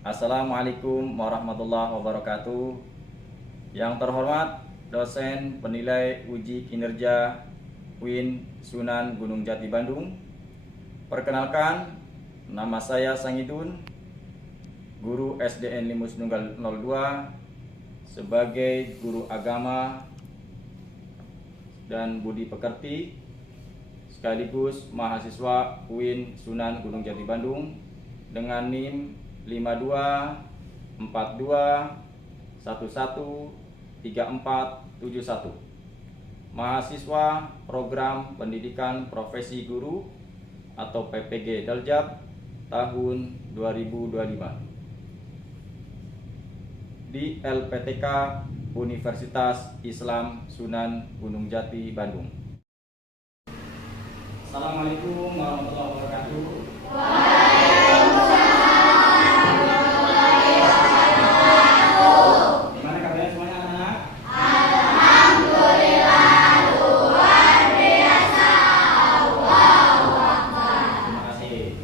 Assalamualaikum warahmatullahi wabarakatuh. Yang terhormat dosen penilai uji kinerja UIN Sunan Gunung Jati Bandung. Perkenalkan, nama saya Sangidun, guru SDN Limus Nunggal 02 sebagai guru agama dan budi pekerti sekaligus mahasiswa UIN Sunan Gunung Jati Bandung dengan NIM 5242113471, mahasiswa program pendidikan profesi guru atau PPG Daljab tahun 2025 di LPTK Universitas Islam Sunan Gunung Jati Bandung. Assalamualaikum warahmatullahi wabarakatuh. Gimana kabarnya semuanya anak-anak? Alhamdulillah luar biasa. Allahu Akbar. Terima kasih.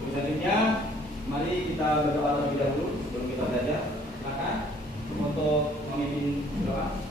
Selanjutnya, mari kita berdoa terlebih dahulu sebelum kita belajar. Silakan untuk memimpin doa.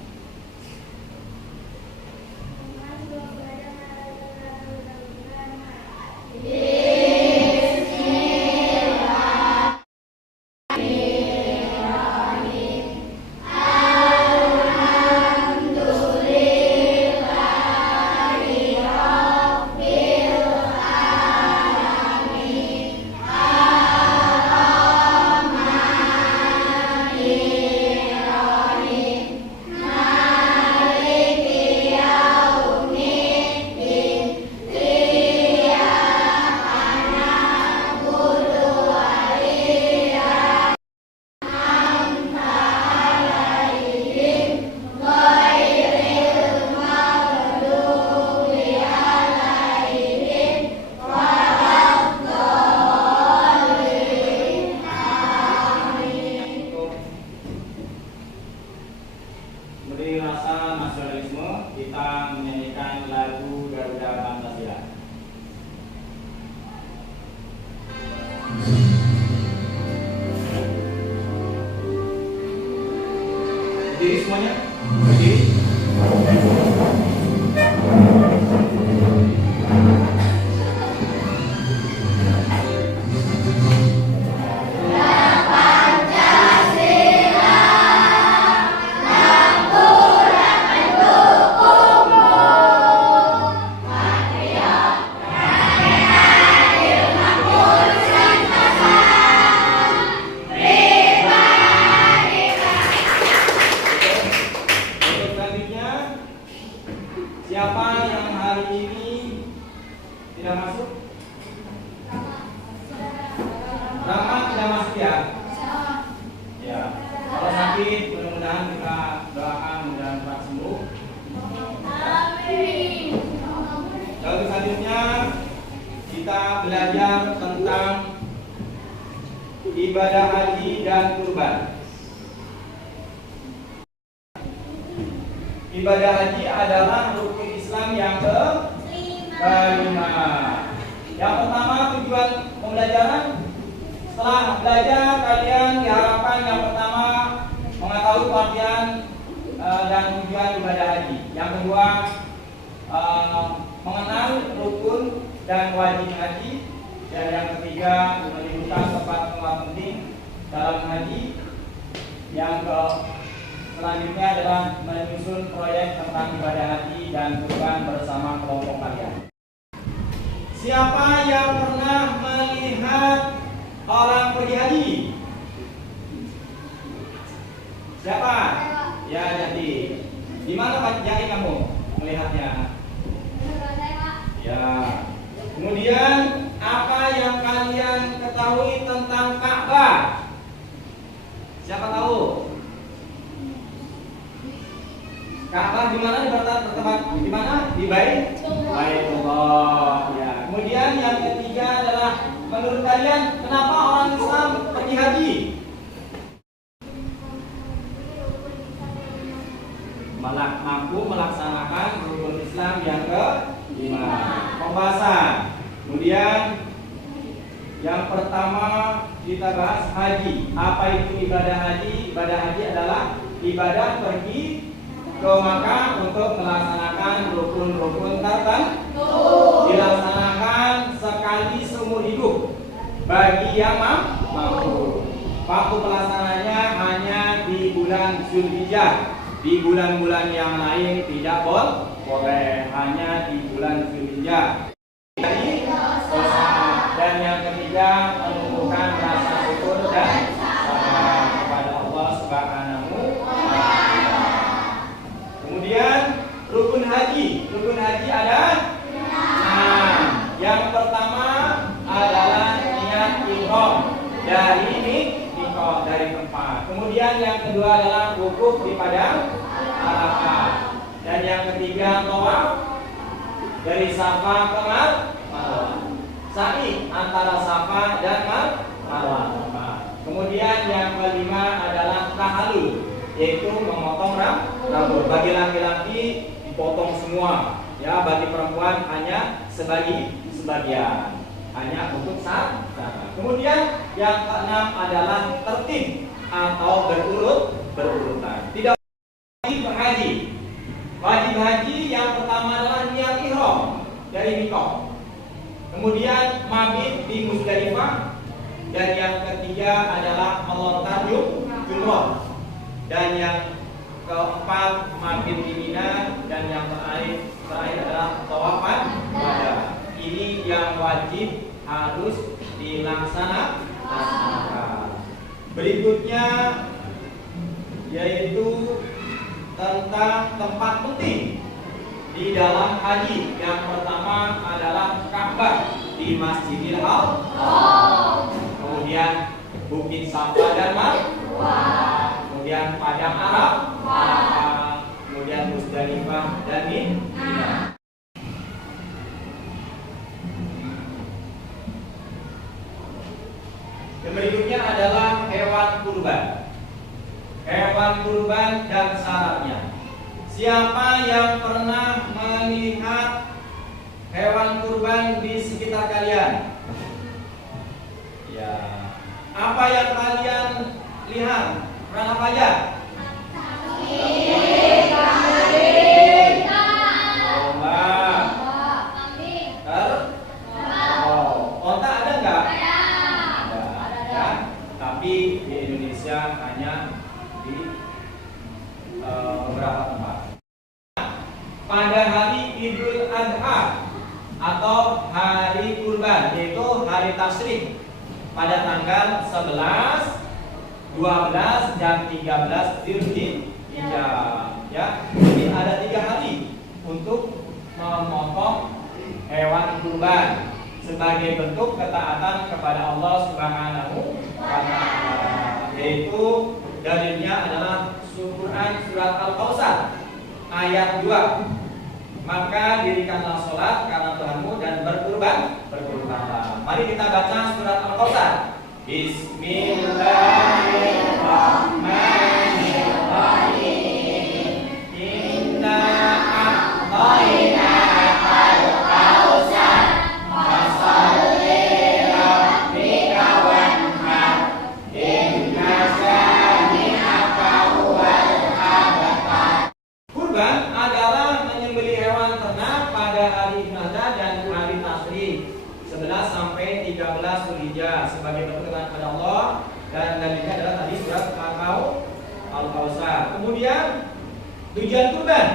Memberi rasa nasionalisme, kita menyanyikan lagu Garuda Pancasila. Berdiri semuanya, berdiri. Siapa yang hari ini tidak masuk? Rama tidak masuk ya? Ya. Kalau sakit, mudah-mudahan kita doakan mudah-mudahan cepat sembuh. Amin. Lalu selanjutnya kita belajar tentang ibadah haji dan kurban. Ibadah haji adalah rukun Islam yang kelima. Yang pertama, tujuan pembelajaran. Setelah belajar, kalian diharapkan yang pertama mengetahui pengertian dan tujuan ibadah haji. Yang kedua, mengenal rukun dan wajib haji. Dan yang ketiga, menyebutkan tempat-tempat penting dalam haji. Yang selanjutnya adalah menyusun proyek tentang ibadah haji dan kurban bersama kelompok kalian. Siapa yang pernah melihat orang pergi haji? Siapa? Ya, jadi di mana Pak Jai kamu melihatnya? Ya. Kemudian apa yang kalian ketahui tentang Ka'bah? Siapa tahu? Ka'bah di mana bertempat? Di mana? Di Baitullah. Ya. Kemudian yang ketiga adalah menurut kalian kenapa orang Islam pergi haji? Mampu melaksanakan rukun Islam yang kelima. Pembahasan. Kemudian yang pertama kita bahas haji. Apa itu ibadah haji? Ibadah haji adalah ibadah pergi ke Makkah untuk melaksanakan rukun-rukun tertentu. Dilaksanakan sekali seumur hidup bagi yang mampu. Waktu pelaksananya hanya di bulan Zulhijjah. Di bulan-bulan yang lain tidak boleh, hanya di bulan Zulhijjah. Dan yang ketiga, menumbuhkan rasa syukur dan sabar kepada Allah Subhanahu wa Ta'ala. Kemudian rukun haji. Rukun haji ada. Nah, yang pertama adalah niat ihram dari mikot, dari tempat. Kemudian yang kedua adalah wukuf di padang Arafah. Dan yang ketiga tawaf dari Safa ke Marwah. Sa'i antara Safa dan Marwah. Kemudian yang kelima adalah tahallul, yaitu memotong rambut. Bagi laki-laki dipotong semua, ya. Bagi perempuan hanya sebagian, hanya untuk sah. Kemudian yang keenam adalah tertib atau berurutan. Tidak wajib haji. Wajib haji yang pertama adalah niat ihram dari mikot. Kemudian mabit di Musdalifah. Dan yang ketiga adalah melontar jumrah. Dan yang keempat mabit di Mina. Dan yang terakhir adalah tawaf wada. Ini yang wajib harus dilaksanakan. Berikutnya yaitu tentang tempat penting di dalam haji. Yang pertama adalah Ka'bah di Masjidil Haram. Kemudian Bukit Safa dan Marwah. Kemudian Padang Arafah. Kemudian Musdalifah dan Mina. Yang berikutnya adalah hewan kurban. Hewan kurban dan syaratnya. Siapa yang pernah melihat hewan kurban di sekitar kalian? Ya. Apa yang kalian lihat? Hewan apa aja? Onta ada nggak? Ada. Ya. Tapi di Indonesia hanya di beberapa tempat. Pada hari Idul Adha atau hari kurban, yaitu hari tasyrik, pada tanggal 11, 12 dan 13 Dzulhijjah. Ya, jadi ada 3 hari untuk memotong hewan kurban sebagai bentuk ketaatan kepada Allah Subhanahu wa Ta'ala. Yaitu dalilnya adalah Quran surat Al-Kautsar ayat 2. Maka dirikanlah sholat karena Tuhanmu dan berkurbanlah. Mari kita baca surat Al-Kautsar. Bismillahirrahmanirrahim. Inna a'tainakal kautsar fasholli lirabbika wanhar. Inna syani'aka huwal abtar. Kurban adalah menyembelih hewan ternak pada hari Idul Adha dan hari tasyrik 11 sampai 13 Dzulhijjah sebagai bentuk ketaatan kepada Allah, dan dalilnya adalah tadi surat Al-Kautsar. Kemudian tujuan kurban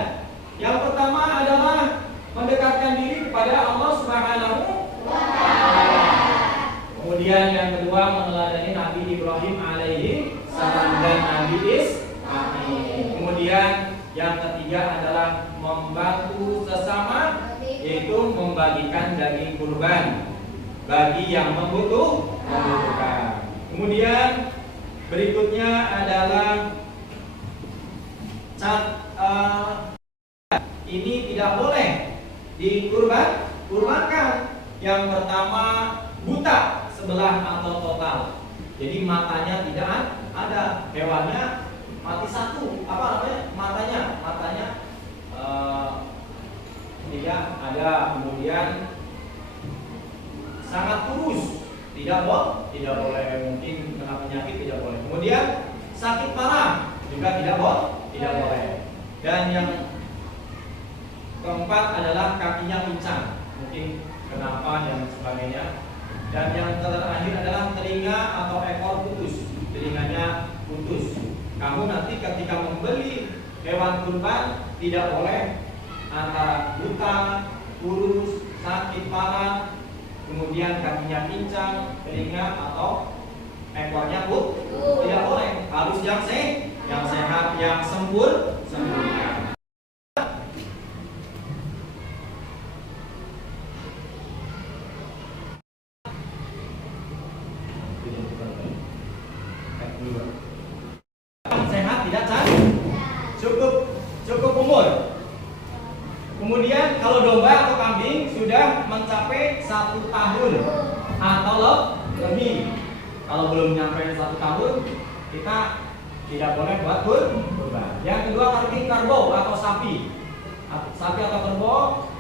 yang pertama adalah mendekatkan diri kepada Allah Subhanahu wa Ta'ala. Kemudian yang kedua meneladani Nabi Ibrahim alaihi salam dan Nabi Ismail. Kemudian yang ketiga adalah membantu sesama, yaitu membagikan daging kurban bagi yang membutuhkan. Kemudian berikutnya adalah ini tidak boleh dikurbankan. Yang pertama buta sebelah atau total. Jadi matanya tidak ada, hewannya mati satu. Apa namanya? Matanya tidak ada. Kemudian sangat kurus tidak boleh. Mungkin kena penyakit tidak boleh. Kemudian sakit parah juga tidak boleh. Dan yang keempat adalah kakinya pincang, mungkin kenapa dan sebagainya. Dan yang terakhir adalah telinga atau ekor putus, telinganya putus. Kamu nanti ketika membeli hewan kurban tidak boleh antara buta, kurus, sakit parah, kemudian kakinya pincang, telinga atau ekornya putus. Tidak boleh, harus yang sehat, yang sempurna. Sehat tidak cukup umur. Kemudian kalau domba atau kambing sudah mencapai 1 tahun atau lebih. Kalau belum nyampe 1 tahun kita tidak boleh buat kurban. Yang kedua kambing karbo atau sapi. Sapi atau karbo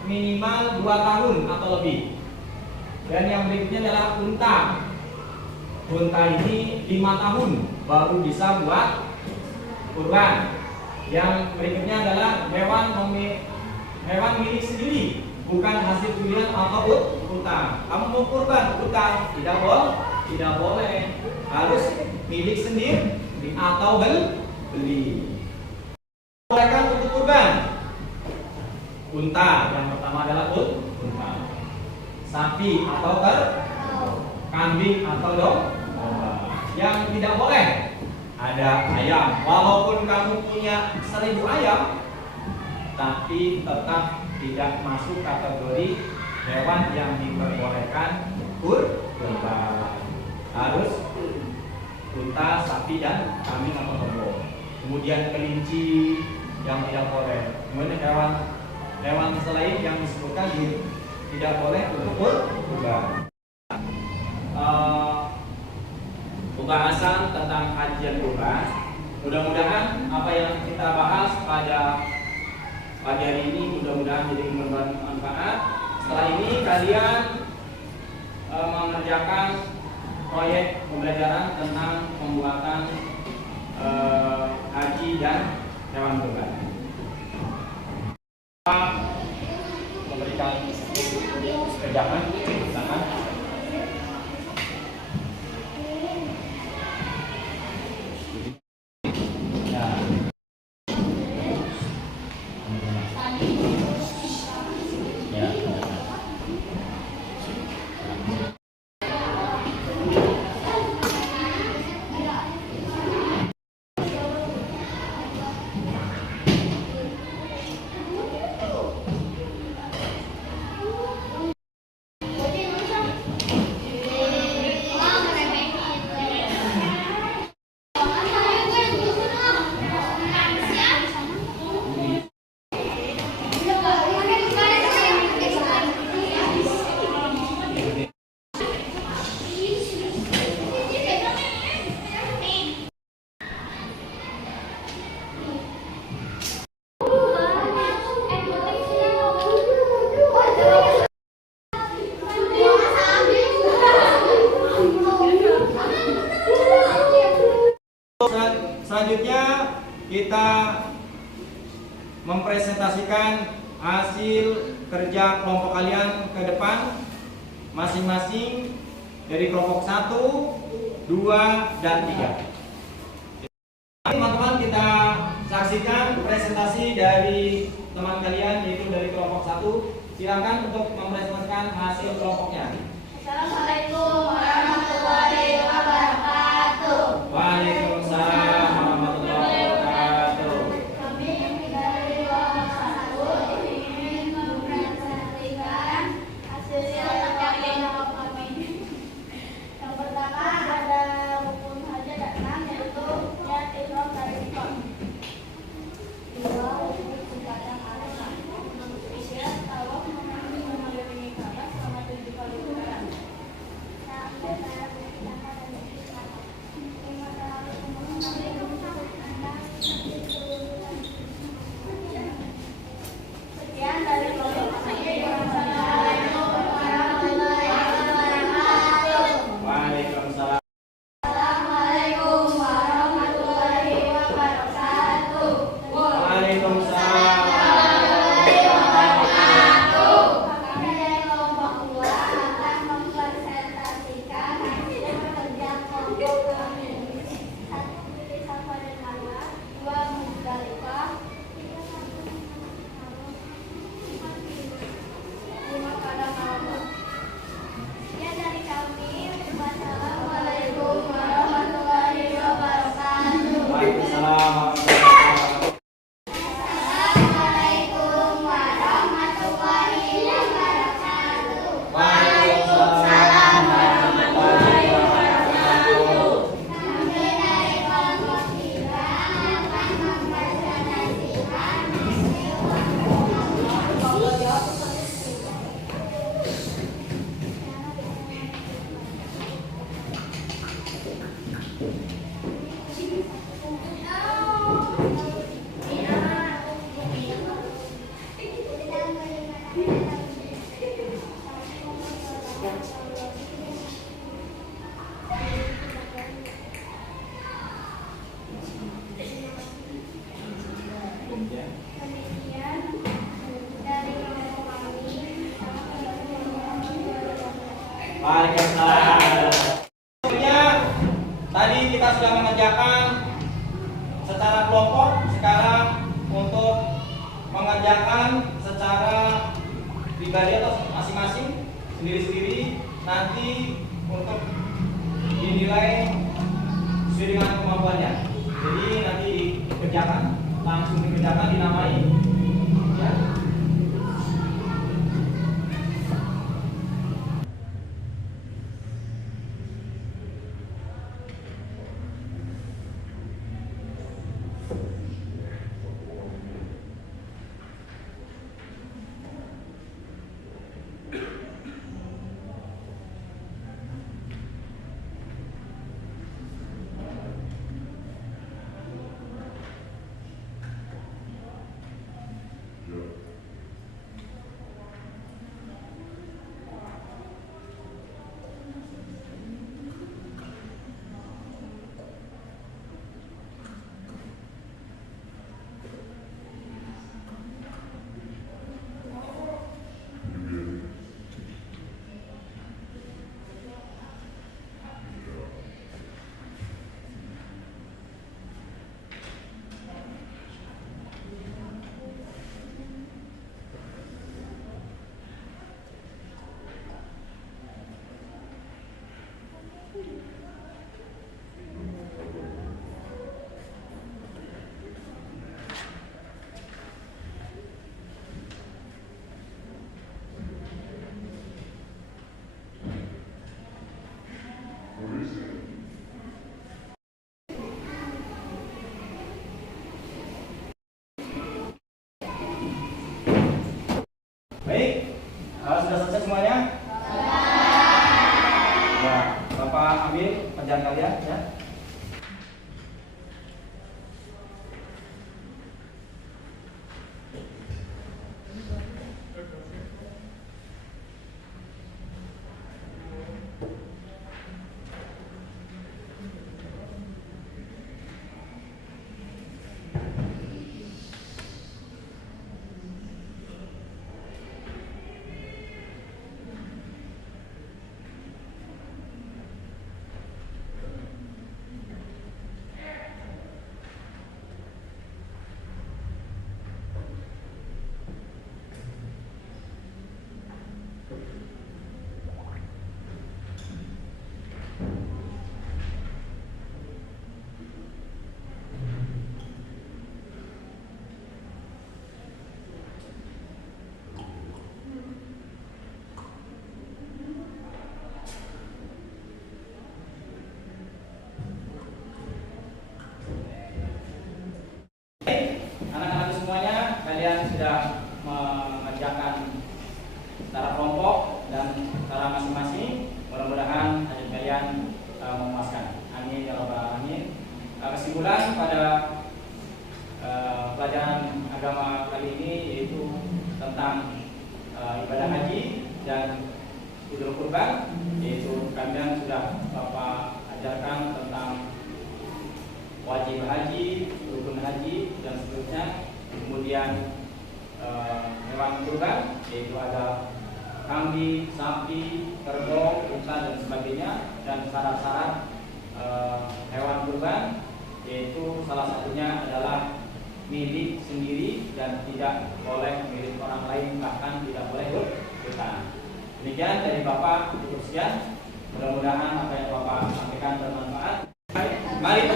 minimal 2 tahun atau lebih. Dan yang berikutnya adalah unta. Unta ini 5 tahun baru bisa buat kurban. Yang berikutnya adalah hewan milik sendiri, bukan hasil pilihan atau utang. Kamu mau kurban utang tidak boleh, harus milik sendiri atau beli. Bolehkan untuk kurban unta, yang pertama adalah unta, sapi atau kambing atau domba. Yang tidak boleh ada ayam, walaupun kamu punya 1000 ayam, tapi tetap tidak masuk kategori hewan yang diperbolehkan kurban. Harus unta, sapi dan kambing atau domba. Kemudian kelinci yang tidak boleh. Kemudian hewan selain yang disebutkan tidak boleh untuk kurban. Pembahasan tentang kajian kurban. Mudah-mudahan apa yang kita bahas pada pagi hari ini mudah-mudahan jadi bermanfaat. Setelah ini kalian mengerjakan proyek pembelajaran tentang pembuatan haji dan hewan kurban. Memberikan kerjaan tangan. Selanjutnya kita mempresentasikan hasil kerja kelompok kalian ke depan masing-masing dari kelompok 1, 2, dan 3. Teman-teman, kita saksikan presentasi dari teman kalian yaitu dari kelompok 1. Silakan untuk mempresentasikan hasil kelompoknya. Assalamualaikum warahmatullahi wabarakatuh. Waalaikumsalam warahmatullahi wabarakatuh. Kami dari kelompok 1 ingin mempresentasikan hasil kerja kelompok kami. Yang pertama ada rukun haji ada 6, yaitu niat ihram dan ihram. 2 rukun sembahyang arafah. 3 tawaf mengelilingi Ka'bah selama 7 kali putaran. 4 Waalaikumsalam. Sebenarnya tadi kita sudah mengerjakan secara kelompok, sekarang untuk mengerjakan secara pribadi atau masing-masing sendiri-sendiri nanti untuk dinilai sesuai dengan kemampuannya. Jadi nanti dikerjakan, langsung dikerjakan, dinamai ya. Baik, sudah selesai semuanya? Ya, Bapak ambil kerjaan kalian ya. Anak-anak semuanya, kalian sudah mengerjakan secara kelompok dan secara masing-masing. Mudah-mudahan hasil kalian memuaskan. Amin ya rabbal alamin. Kesimpulan pada pelajaran agama kali ini yaitu tentang ibadah haji dan Idul Kurban, yaitu kalian sudah Bapak ajarkan tentang wajib haji, rukun haji dan seterusnya. Kemudian hewan kurban yaitu ada kambing, sapi, kerbau, unta dan sebagainya, dan syarat-syarat hewan kurban yaitu salah satunya adalah milik sendiri dan tidak boleh milik orang lain, bahkan tidak boleh berhutang. Demikian dari Bapak, cukup sekian. Mudah-mudahan apa yang Bapak sampaikan bermanfaat. Mari